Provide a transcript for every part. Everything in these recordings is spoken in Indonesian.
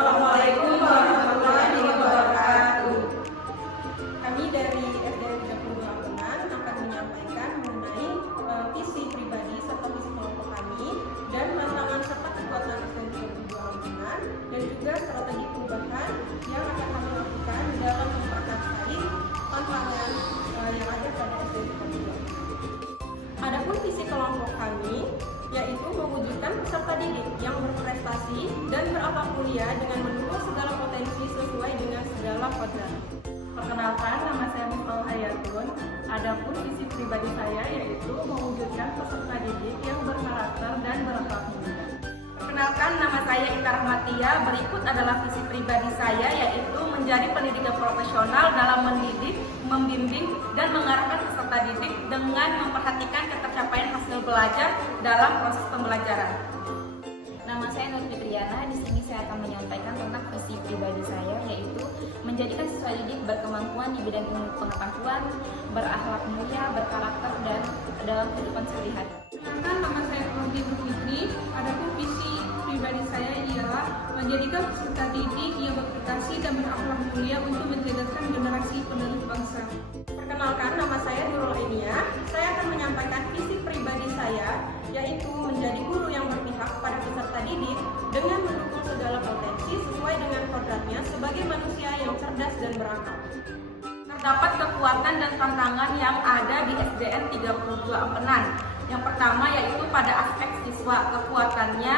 Assalamualaikum warahmatullahi wabarakatuh. Kami dari SDN 32 Ampenan akan menyampaikan mengenai visi pribadi serta visi kelompok kami dan tantangan serta kekuatan SDN 32 Ampenan dan juga strategi perubahan yang akan kami lakukan dalam memperkasai tantangan yang ada pada SDN 32. Adapun visi kelompok kami yaitu mewujudkan peserta didik yang berprestasi dan berakhlak mulia dengan mendukung segala potensi sesuai dengan segala kodrat. Perkenalkan, nama saya Miftahul Hayatun. Adapun visi pribadi saya yaitu mewujudkan peserta didik yang berkarakter dan berakhlak mulia. Perkenalkan, nama saya Ita Rahmatia. Berikut adalah visi pribadi saya yaitu menjadi pendidik profesional dalam mendidik, membimbing, dan mengarahkan peserta didik dengan memperhatikan ketercapaian hasil belajar dalam proses pembelajaran. Nama saya Nur Fitriana. Di sini saya akan menyampaikan tentang visi pribadi saya yaitu menjadikan siswa didik berkemampuan di bidang ilmu pengetahuan, berakhlak mulia, berkarakter, dan dalam kehidupan sehari-hari. Nama saya Nurdi Fitri. Adapun visi pribadi saya ialah menjadikan peserta didik yang berprestasi dan berakhlak mulia untuk mencerdaskan generasi penerus bangsa. Perkenalkan, nama saya Nurul Ainia. Saya akan menyampaikan visi pribadi saya yaitu menjadi guru yang berpihak pada peserta didik dengan mendukung segala potensi sesuai dengan kodratnya sebagai manusia yang cerdas dan berakal. Terdapat kekuatan dan tantangan yang ada di SDN 32 Ampenan. Yang pertama yaitu pada aspek siswa. Kekuatannya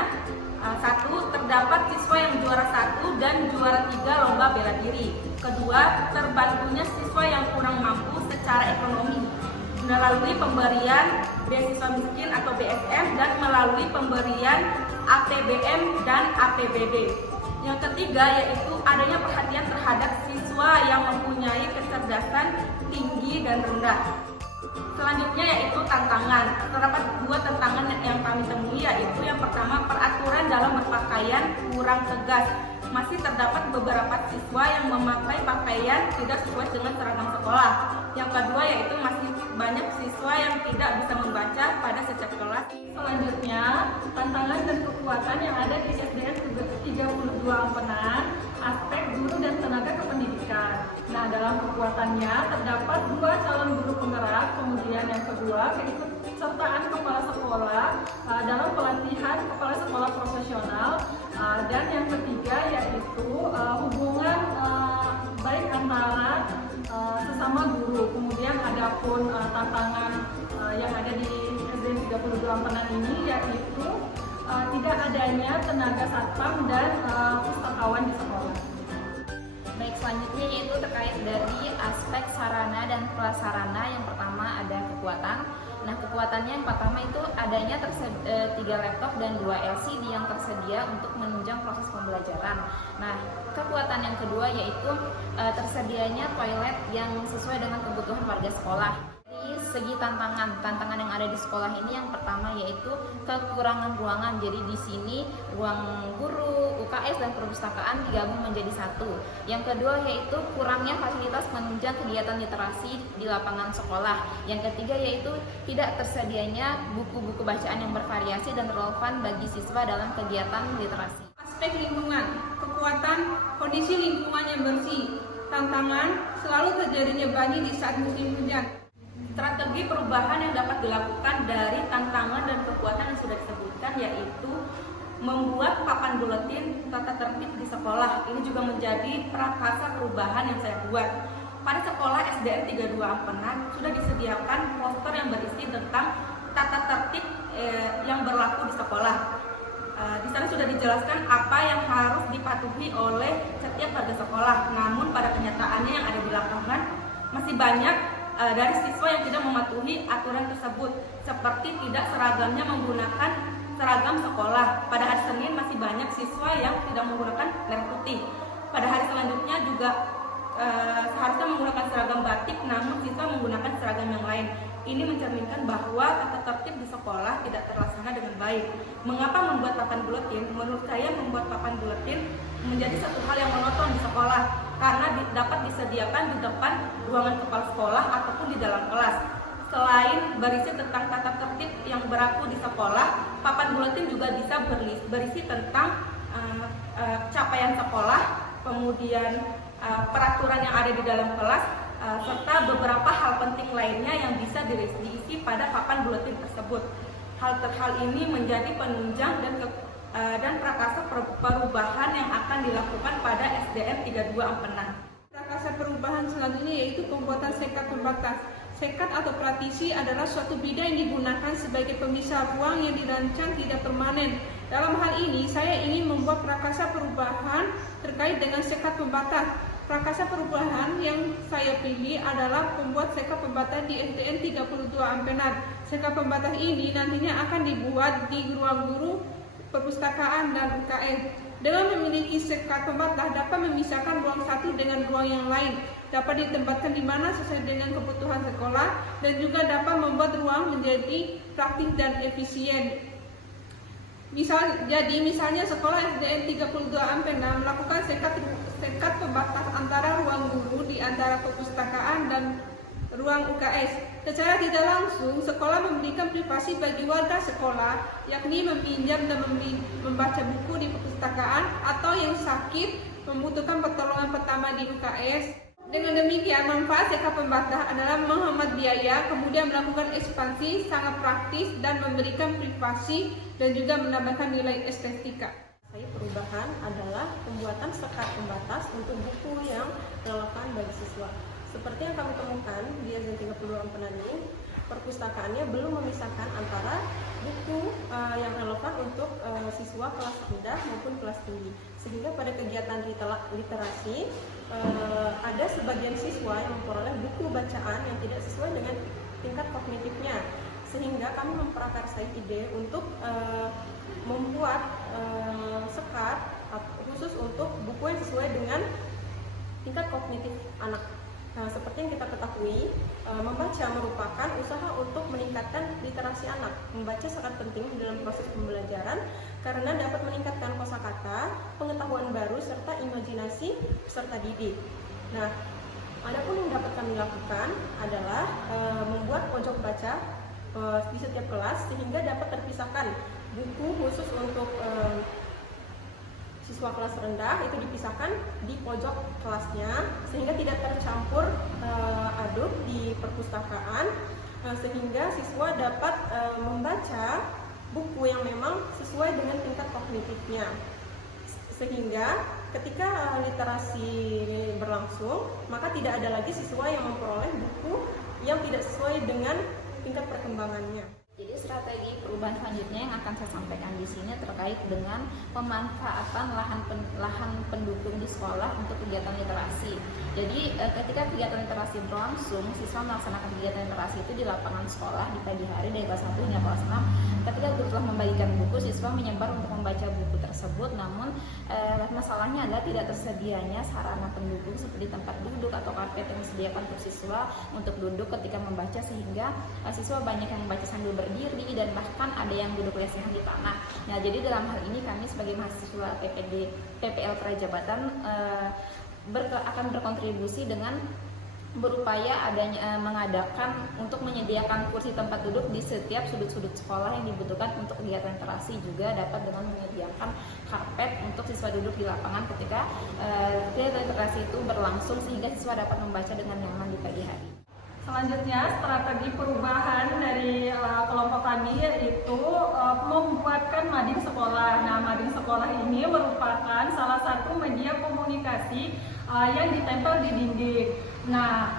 satu, terdapat siswa yang juara 1 dan juara 3 lomba bela diri. Kedua, terbantunya siswa yang kurang mampu secara ekonomi melalui pemberian beasiswa miskin atau BSM dan melalui pemberian APBM dan APBD. Yang ketiga yaitu adanya perhatian terhadap siswa yang mempunyai kecerdasan tinggi dan rendah. Selanjutnya yaitu tantangan. Terdapat dua tantangan yang kami temui yaitu yang pertama peraturan dalam berpakaian kurang tegas. Masih terdapat beberapa siswa yang memakai pakaian tidak sesuai dengan seragam sekolah. Yang kedua yaitu masih banyak siswa yang tidak bisa membaca pada setiap kelas. Selanjutnya, tantangan dan kekuatan yang ada di SDN 32 Ampenan, aspek guru dan tenaga kependidikan. Nah, dalam kekuatannya terdapat 2 calon guru penggerak, kemudian yang kedua keikutsertaan kepala sekolah dalam pelatihan kepala sekolah profesional, dan yang ketiga yaitu hubungan baik antara sesama guru. Kemudian adapun tantangan yang ada di SDN 32 Ampenan ini yaitu tidak adanya tenaga satpam dan pustakawan di sekolah. Baik, selanjutnya yaitu terkait dari aspek sarana dan prasarana. Yang pertama ada kekuatan. Nah, kekuatannya yang pertama itu adanya 3 laptop dan 2 LCD yang tersedia untuk menunjang proses pembelajaran. Nah, kekuatan yang kedua yaitu tersedianya toilet yang sesuai dengan kebutuhan warga sekolah. Di segi tantangan yang ada di sekolah ini yang pertama yaitu kekurangan ruangan. Jadi di sini ruang guru, UKS dan perpustakaan digabung menjadi satu. Yang kedua yaitu kurangnya fasilitas penunjang kegiatan literasi di lapangan sekolah. Yang ketiga yaitu tidak tersedianya buku-buku bacaan yang bervariasi dan relevan bagi siswa dalam kegiatan literasi. Aspek lingkungan, kekuatan, kondisi lingkungan yang bersih. Tantangan, selalu terjadinya banjir di saat musim hujan. Strategi perubahan yang dapat dilakukan dari tantangan dan kekuatan yang sudah disebutkan yaitu membuat papan buletin tata tertib di sekolah. Ini juga menjadi prakasa perubahan yang saya buat. Pada sekolah SDN 32 Ampenan sudah disediakan poster yang berisi tentang tata tertib yang berlaku di sekolah. Di sana sudah dijelaskan apa yang harus dipatuhi oleh setiap warga sekolah. Namun pada kenyataannya yang ada di lapangan masih banyak dari siswa yang tidak mematuhi aturan tersebut, seperti tidak seragamnya menggunakan seragam sekolah. Pada hari Senin masih banyak siswa yang tidak menggunakan merah putih. Pada hari selanjutnya juga seharusnya menggunakan seragam batik, namun siswa menggunakan seragam yang lain. Ini mencerminkan bahwa tata tertib di sekolah tidak terlaksana dengan baik. Mengapa membuat papan buletin? Menurut saya membuat papan buletin menjadi satu hal yang monoton di sekolah karena dapat disediakan di depan ruangan kepala sekolah ataupun di dalam kelas. Selain berisi tentang tata tertib yang berlaku di sekolah, papan buletin juga bisa berisi tentang capaian sekolah, kemudian peraturan yang ada di dalam kelas, serta beberapa hal penting lainnya yang bisa diisi pada papan buletin tersebut. Hal ini menjadi penunjang dan prakasa perubahan yang akan dilakukan pada SDN 32 Ampenan. Prakasa perubahan selanjutnya yaitu pembuatan sekat pembatas. Sekat atau partisi adalah suatu bidang yang digunakan sebagai pemisah ruang yang dirancang tidak permanen. Dalam hal ini, saya ingin membuat prakasa perubahan terkait dengan sekat pembatas. Prakasa perubahan yang saya pilih adalah pembuat sekat pembatas di SDN 32 Ampenan. Sekat pembatas ini nantinya akan dibuat di ruang guru, perpustakaan, dan UKS. Dengan memiliki sekat pembatas dapat memisahkan ruang satu dengan ruang yang lain, dapat ditempatkan di mana sesuai dengan kebutuhan sekolah, dan juga dapat membuat ruang menjadi praktis dan efisien. Misalnya sekolah SDN 32 Ampenan melakukan sekat pembatas antara ruang guru di antara perpustakaan dan ruang UKS. Secara tidak langsung, sekolah memberikan privasi bagi warga sekolah, yakni meminjam dan membaca buku di perpustakaan, atau yang sakit membutuhkan pertolongan pertama di UKS. Dengan demikian, manfaat sekat pembatas adalah menghemat biaya, kemudian melakukan ekspansi, sangat praktis, dan memberikan privasi, dan juga menambahkan nilai estetika. Perubahan adalah pembuatan sekat pembatas untuk buku yang relevan bagi siswa. Seperti yang kami temukan di SDN 32 Ampenan ini, perpustakaannya belum memisahkan antara buku yang relevan untuk siswa kelas rendah maupun kelas tinggi. Sehingga pada kegiatan literasi ada sebagian siswa yang memperoleh buku bacaan yang tidak sesuai dengan tingkat kognitifnya. Sehingga kami memprakarsai ide untuk membuat sekat khusus untuk buku yang sesuai dengan tingkat kognitif anak. Nah, seperti yang kita ketahui, membaca merupakan usaha untuk meningkatkan literasi anak. Membaca sangat penting dalam proses pembelajaran karena dapat meningkatkan kosakata, pengetahuan baru, serta imajinasi peserta didik. Nah, adapun yang dapat kami lakukan adalah membuat pojok baca di setiap kelas sehingga dapat terpisahkan buku khusus untuk siswa kelas rendah itu dipisahkan di pojok kelasnya sehingga tidak tercampur aduk di perpustakaan, sehingga siswa dapat membaca buku yang memang sesuai dengan tingkat kognitifnya, sehingga ketika literasi berlangsung maka tidak ada lagi siswa yang memperoleh buku yang tidak sesuai dengan tingkat perkembangannya. Jadi strategi perubahan selanjutnya yang akan saya sampaikan di sini terkait dengan pemanfaatan lahan pendukung di sekolah untuk kegiatan literasi. Jadi ketika kegiatan literasi berlangsung, siswa melaksanakan kegiatan literasi itu di lapangan sekolah di pagi hari dari kelas 1 hingga kelas 6. Ketika guru telah membagikan buku, siswa menyebar untuk membaca buku tersebut. Namun masalahnya adalah tidak tersedianya sarana pendukung seperti tempat duduk atau karpet yang disediakan untuk siswa untuk duduk ketika membaca, sehingga siswa banyak yang membaca sambil berdiri dan bahkan ada yang duduk lesehan di tanah. Nah, jadi dalam hal ini kami sebagai mahasiswa PPL Prajabatan akan berkontribusi dengan berupaya mengadakan untuk menyediakan kursi tempat duduk di setiap sudut-sudut sekolah yang dibutuhkan untuk kegiatan literasi, juga dapat dengan menyediakan karpet untuk siswa duduk di lapangan ketika kegiatan literasi itu berlangsung sehingga siswa dapat membaca dengan nyaman di pagi hari. Selanjutnya, strategi perubahan dari kelompok kami yaitu membuatkan mading sekolah. Nah, mading sekolah ini merupakan salah satu media komunikasi yang ditempel di dinding. Nah,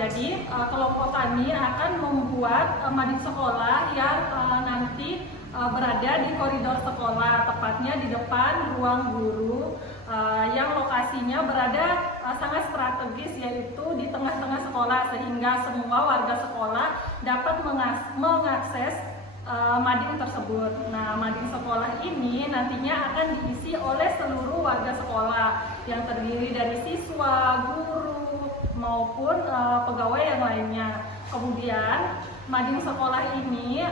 jadi kelompok kami akan membuat mading sekolah yang nanti berada di koridor sekolah, tepatnya di depan ruang guru, yang lokasinya berada sangat strategis, yaitu di tengah-tengah sekolah, sehingga semua warga sekolah dapat mengakses mading tersebut. Nah, mading sekolah ini nantinya akan diisi oleh seluruh warga sekolah yang terdiri dari siswa, guru, maupun pegawai yang lainnya. Kemudian mading sekolah ini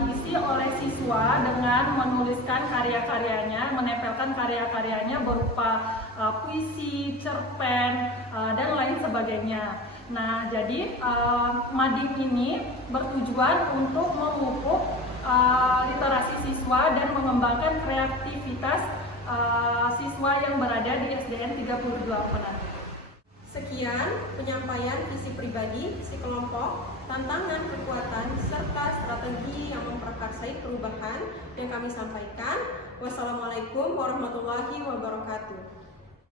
diisi oleh siswa dengan menuliskan karya-karyanya, menempelkan karya-karyanya berupa puisi, cerpen, dan lain sebagainya. Nah, jadi mading ini bertujuan untuk memupuk literasi siswa dan mengembangkan kreativitas siswa yang berada di SDN 32 Ampenan. Sekian penyampaian visi pribadi, visi kelompok, tantangan, kekuatan, serta strategi yang memprakarsai perubahan yang kami sampaikan. Wassalamualaikum warahmatullahi wabarakatuh.